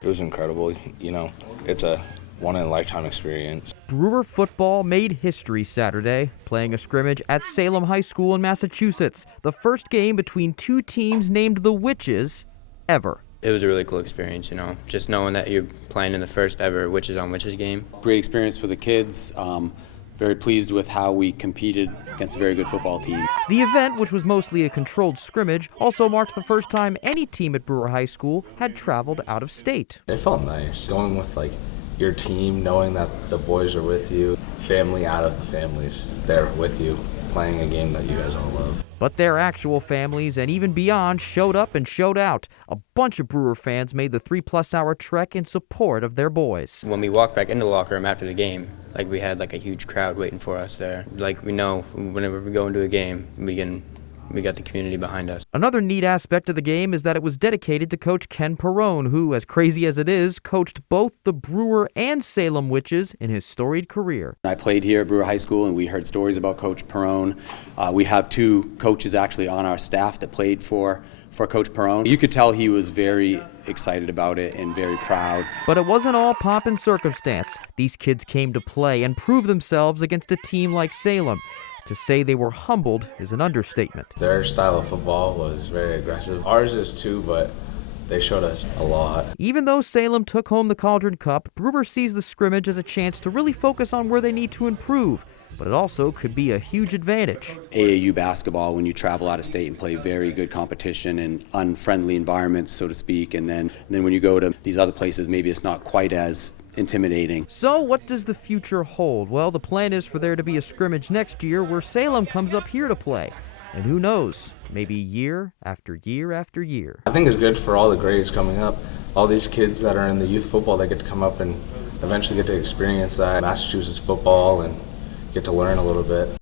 It was incredible. It's a one-in-a-lifetime experience. Brewer football made history Saturday, playing a scrimmage at Salem High School in Massachusetts, the first game between two teams named the Witches ever. It was a really cool experience, just knowing that you're playing in the first ever Witches on Witches game. Great experience for the kids. Very pleased with how we competed against a very good football team. The event, which was mostly a controlled scrimmage, also marked the first time any team at Brewer High School had traveled out of state. It felt nice going with your team, knowing that the boys are with you, family out of the families, they're with you, playing a game that you guys all love. But their actual families and even beyond showed up and showed out. A bunch of Brewer fans made the 3+ hour trek in support of their boys. When we walked back into the locker room after the game, we had a huge crowd waiting for us there. We know whenever we go into a game, we got the community behind us. Another neat aspect of the game is that it was dedicated to Coach Ken Perrone, who, as crazy as it is, coached both the Brewer and Salem Witches in his storied career. I played here at Brewer High School, and we heard stories about Coach Perrone. We have two coaches actually on our staff that played for Coach Perrone. You could tell he was very excited about it and very proud. But it wasn't all pomp and circumstance. These kids came to play and prove themselves against a team like Salem. To say they were humbled is an understatement. Their style of football was very aggressive. Ours is too, but they showed us a lot. Even though Salem took home the Cauldron Cup, Brewer sees the scrimmage as a chance to really focus on where they need to improve. But it also could be a huge advantage. AAU basketball, when you travel out of state and play very good competition in unfriendly environments, so to speak, and then when you go to these other places, maybe it's not quite as intimidating. So what does the future hold? Well, the plan is for there to be a scrimmage next year where Salem comes up here to play. And who knows, maybe year after year after year. I think it's good for all the grades coming up. All these kids that are in the youth football, they get to come up and eventually get to experience that Massachusetts football and get to learn a little bit.